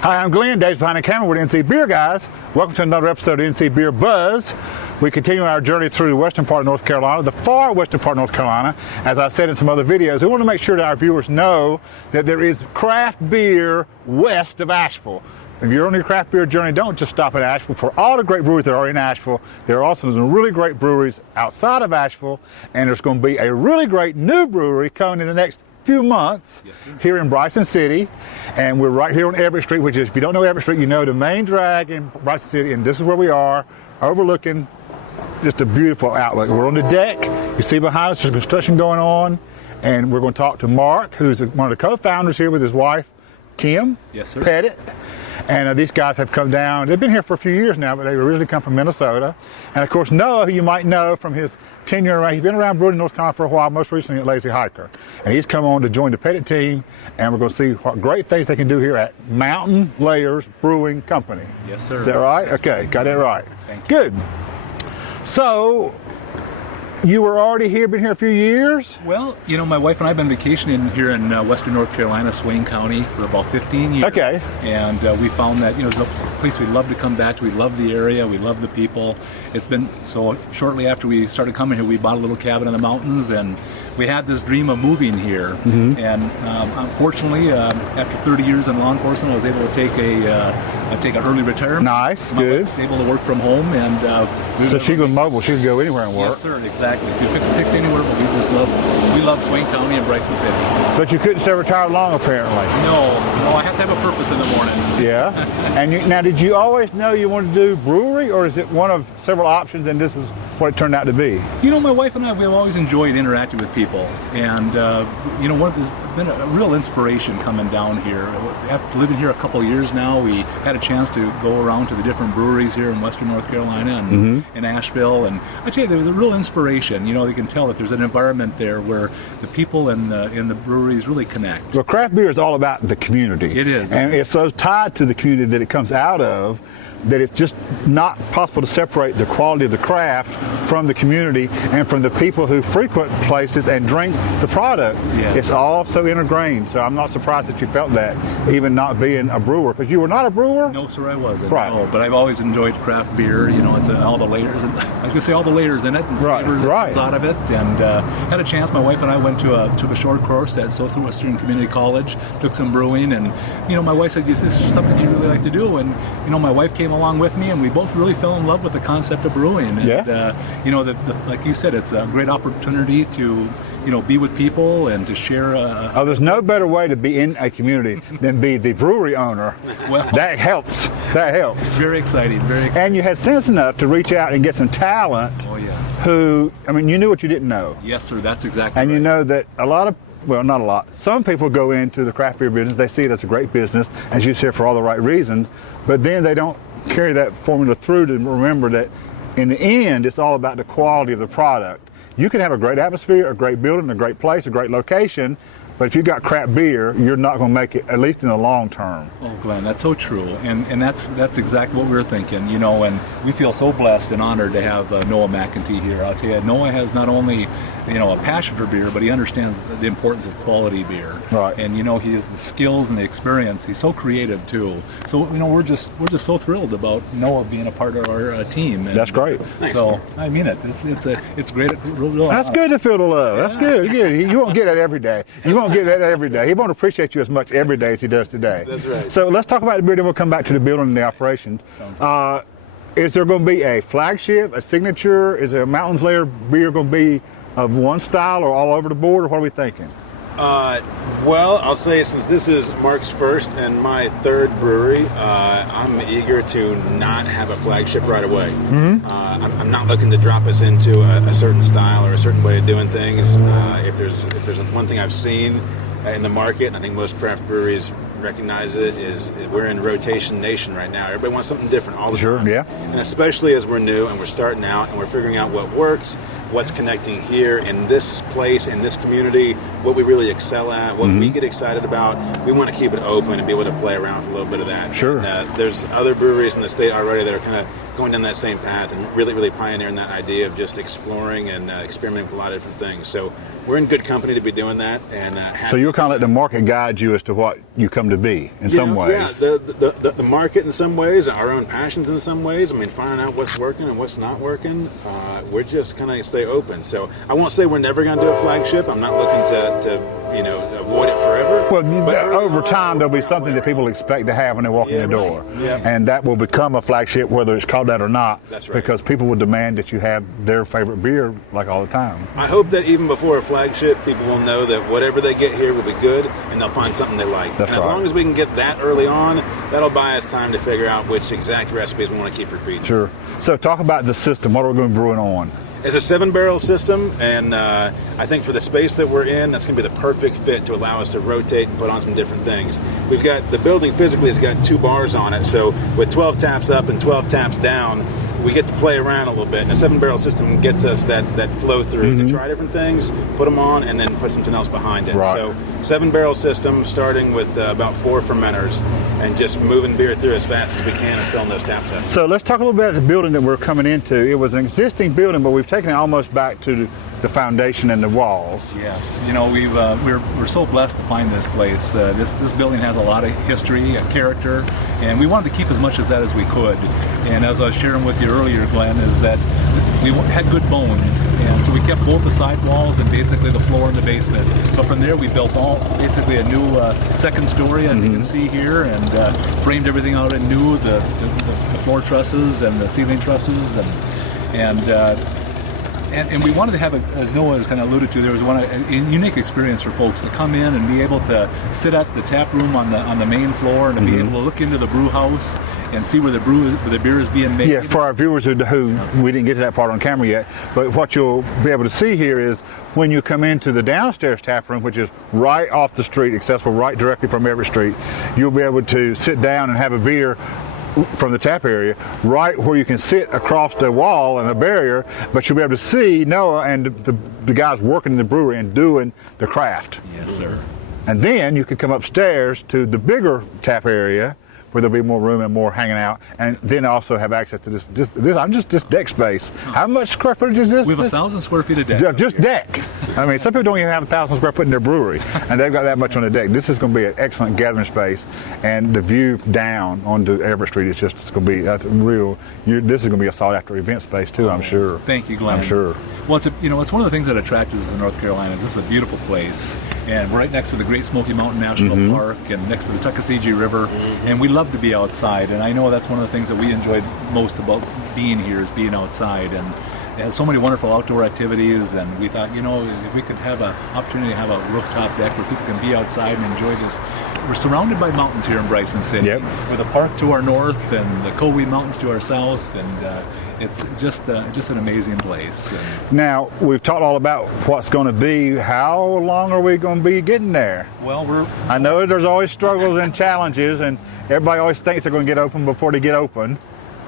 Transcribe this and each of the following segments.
Hi, I'm Glenn, Dave's behind the camera with NC Beer Guys. Welcome to another episode of NC Beer Buzz. We continue our journey through the western part of North Carolina, the far western part of North Carolina. As I've said in some other videos, we want to make sure that our viewers know that there is craft beer west of Asheville. If you're on your craft beer journey, don't just stop at Asheville. For all the great breweries that are in Asheville, there are also some really great breweries outside of Asheville, and there's going to be a really great new brewery coming in the next few months here in Bryson City, and we're right here on Everett Street, which is, if you don't know Everett Street, you know the main drag in Bryson City, and this is where we are, overlooking just a beautiful outlook. We're on the deck. You see behind us there's construction going on, and we're going to talk to Mark, who's one of the co-founders here with his wife, Kim Pettit. And these guys have come down. They've been here for a few years now, but they originally come from Minnesota. And of course, Noah, who you might know from his tenure around, he's been around brewing in North Carolina for a while, most recently at Lazy Hiker. And he's come on to join the Pettit team, and we're going to see what great things they can do here at Mountain Layers Brewing Company. Yes, sir. Is that right? Yes, okay, got that right. Thank you. Good. So, you were already here, been here a few years? Well, you know, my wife and I have been vacationing here in western North Carolina, Swain County, for about 15 years. Okay. And we found that, you know, it's a place we love to come back to. We love the area. We love the people. It's been, so shortly after we started coming here, we bought a little cabin in the mountains, and we had this dream of moving here. Mm-hmm. And unfortunately, after 30 years in law enforcement, I was able to take an early retirement. Nice, my good. wife was able to work from home, and so she was mobile. She could go anywhere and work. Yes, sir, exactly. We picked anywhere, but we love Swain County and Bryson City. But you couldn't stay retired long, apparently. No, I have to have a purpose in the morning. Yeah. And now, did you always know you wanted to do brewery, or is it one of several options, and this is what it turned out to be? You know, my wife and I, we've always enjoyed interacting with people, and you know, it's been a real inspiration coming down here. After living here a couple of years now, we had a chance to go around to the different breweries here in western North Carolina and in Asheville, and I tell you, there was a real inspiration. You know, you can tell that there's an environment there where the people in the breweries really connect. Well, craft beer is all about the community. It is. And it's so tied to the community that it comes out of, that it's just not possible to separate the quality of the craft from the community and from the people who frequent places and drink the product. Yes. It's all so ingrained. So I'm not surprised that you felt that, even not being a brewer, because you were not a brewer? No, sir, I wasn't. Right. No, but I've always enjoyed craft beer. You know, it's all the layers. I was going to say all the layers in it and flavor that comes out of it. And had a chance. My wife and I went took a short course at Southwestern Community College, took some brewing, and you know, my wife said, "This is something you really like to do." And you know, my wife came along with me, and we both really fell in love with the concept of brewing. And you know, like you said, it's a great opportunity to, you know, be with people and to share. There's no better way to be in a community than be the brewery owner. Well, that helps. That helps. Very exciting. Very exciting. And you had sense enough to reach out and get some talent. Oh yes. Who, I mean, you knew what you didn't know. Yes, sir. That's exactly. And right. you know that a lot of, well, not a lot, some people go into the craft beer business, they see it as a great business, as you said, for all the right reasons, but then they don't carry that formula through to remember that in the end, it's all about the quality of the product. You can have a great atmosphere, a great building, a great place, a great location, but if you've got crap beer, you're not going to make it, at least in the long term. Oh, Glenn, that's so true, and that's exactly what we were thinking, you know. And we feel so blessed and honored to have Noah McIntee here. I'll tell you, Noah has not only, you know, a passion for beer, but he understands the importance of quality beer. Right. And you know, he has the skills and the experience. He's so creative too. So you know, we're just so thrilled about Noah being a part of our team. And that's great. So I mean it. It's great. Real that's good to feel the love. That's good. You won't get that every day. You won't get that every day. He won't appreciate you as much every day as he does today. That's right. So let's talk about the beer, then we'll come back to the building and the operation. Sounds good. Is there going to be a flagship, a signature? Is a Mountain Layers beer going to be of one style or all over the board, or what are we thinking? Well, I'll say, since this is Mark's first and my third brewery, I'm eager to not have a flagship right away. Mm-hmm. I'm not looking to drop us into a certain style or a certain way of doing things. If there's one thing I've seen in the market, and I think most craft breweries recognize it, is we're in rotation nation right now. Everybody wants something different all the time. Yeah. And especially as we're new and we're starting out and we're figuring out what works, what's connecting here in this place, in this community, what we really excel at, what we get excited about. We want to keep it open and be able to play around with a little bit of that. Sure. And, there's other breweries in the state already that are kind of going down that same path and really, really pioneering that idea of just exploring and experimenting with a lot of different things. So we're in good company to be doing that. And so you're kind of let the market guide you as to what you come to be in some ways. Yeah, the market in some ways, our own passions in some ways. I mean, finding out what's working and what's not working. We're just kind of stay open. So I won't say we're never going to do a flagship. I'm not looking to avoid it forever. Well, over time there'll be something that people expect to have when they walk in the door, and that will become a flagship, whether it's called that or not. That's right. Because people will demand that you have their favorite beer like all the time. I hope that even before a flagship, people will know that whatever they get here will be good, and they'll find something they like. That's and as long as we can get that early on, that'll buy us time to figure out which exact recipes we want to keep repeating. Sure. So talk about the system. What are we going to be brewing on? It's a 7-barrel system, and I think for the space that we're in, that's going to be the perfect fit to allow us to rotate and put on some different things. We've got, the building physically has got 2 bars on it, so with 12 taps up and 12 taps down, we get to play around a little bit. And a 7-barrel system gets us that flow through to try different things, put them on, and then put something else behind it. Right. So 7-barrel system, starting with about 4 fermenters, and just moving beer through as fast as we can and filling those taps up. So let's talk a little bit about the building that we're coming into. It was an existing building, but we've taken it almost back to the foundation and the walls. Yes, we're so blessed to find this place. This building has a lot of history, a character, and we wanted to keep as much of that as we could. And as I was sharing with you earlier, Glenn, is that we had good bones, and so we kept both the side walls and basically the floor in the basement. But from there, we built basically a new second story, as you can see here, and framed everything out anew, the floor trusses and the ceiling trusses, and we wanted to have, as Noah has kind of alluded to, there was a unique experience for folks to come in and be able to sit at the tap room on the main floor and to be able to look into the brew house and see where the beer is being made. Yeah, for our viewers who we didn't get to that part on camera yet, but what you'll be able to see here is when you come into the downstairs tap room, which is right off the street, accessible right directly from Everett Street, you'll be able to sit down and have a beer from the tap area, right where you can sit across the wall and a barrier, but you'll be able to see Noah and the guys working in the brewery and doing the craft. Yes, sir. And then you can come upstairs to the bigger tap area where there'll be more room and more hanging out, and then also have access to this deck space. How much square footage is this? We have 1,000 square feet of deck. Just deck. I mean, some people don't even have 1,000 square foot in their brewery, and they've got that much on the deck. This is going to be an excellent gathering space, and the view down onto Everett Street is just going to be this is going to be a sought after event space too, I'm sure. Thank you, Glenn. I'm sure. Well, it's one of the things that attracted us to North Carolina. This is a beautiful place, and we're right next to the Great Smoky Mountain National Park and next to the Tuckasegee River, and we love to be outside. And I know that's one of the things that we enjoyed most about being here is being outside. And it has so many wonderful outdoor activities, and we thought, if we could have an opportunity to have a rooftop deck where people can be outside and enjoy this. We're surrounded by mountains here in Bryson City, with a park to our north and the Colby Mountains to our south, and it's just an amazing place. Now, we've talked all about what's going to be. How long are we going to be getting there? Well, I know there's always struggles and challenges, and everybody always thinks they're going to get open before they get open.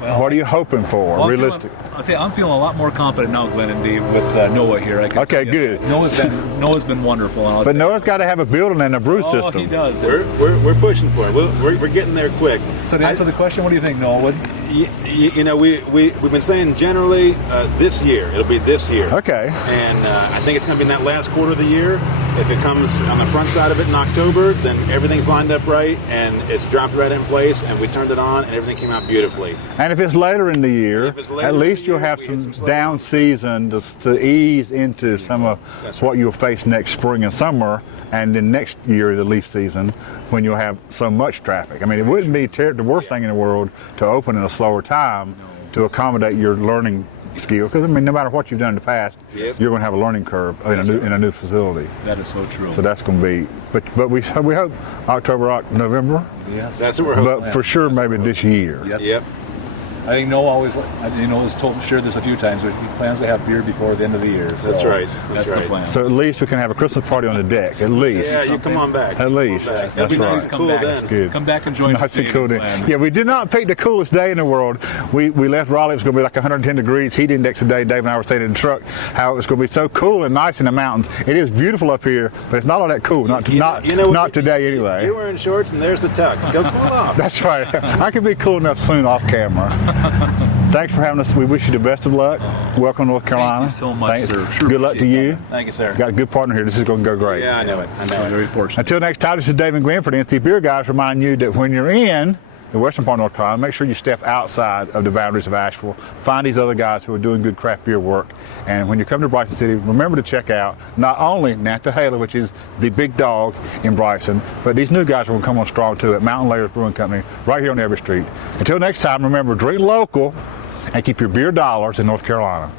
Well, what are you hoping for, realistic? I'll tell you, I'm feeling a lot more confident now, Glenn and Dave, with Noah here. Okay, good. Noah's been wonderful. But Noah's got to have a building and a brew system. Oh, he does. We're pushing for it. We're getting there quick. So to answer the question, what do you think, Noah? We've been saying generally this year. It'll be this year. Okay. And I think it's going to be in that last quarter of the year. If it comes on the front side of it in October, then everything's lined up right and it's dropped right in place, and we turned it on and everything came out beautifully. And if it's later in the year, at least you'll have some down season to ease into some of what you'll face next spring and summer, and then next year, the leaf season, when you'll have so much traffic. I mean, it wouldn't be the worst thing in the world to open in a slower time to accommodate your learning skill, because I mean, no matter what you've done in the past, you're going to have a learning curve in a new facility. That is so true. So that's going to be, but we hope October, November. Yes, that's what we're hoping. But for sure, maybe this year. Yep. I think Noah has shared this a few times, but he plans to have beer before the end of the year. So that's right. That's the plan. So at least we can have a Christmas party on the deck. At least. Yeah, you come on back. At least. That's right. nice and cool then. Good. Come back and join us. Nice and cool then. Yeah, we did not pick the coolest day in the world. We left Raleigh. It was going to be like 110 degrees. Heat index today. Dave and I were saying in the truck how it was going to be so cool and nice in the mountains. It is beautiful up here, but it's not all that cool. Not today anyway. You're wearing shorts and there's the tuck. Go cool off. That's right. I could be cool enough soon off camera. Thanks for having us. We wish you the best of luck. Welcome to North Carolina. Thank you so much, sir. Sure, good luck to you. Thank you, sir. Got a good partner here. This is going to go great. Yeah, I know it. Very fortunate. Until next time, this is Dave and Glenn for the NC Beer Guys, reminding you that when you're in the western part of North Carolina, make sure you step outside of the boundaries of Asheville. Find these other guys who are doing good craft beer work. And when you come to Bryson City, remember to check out not only Nantahala, which is the big dog in Bryson, but these new guys are going to come on strong too at Mountain Layers Brewing Company right here on Everett Street. Until next time, remember, drink local and keep your beer dollars in North Carolina.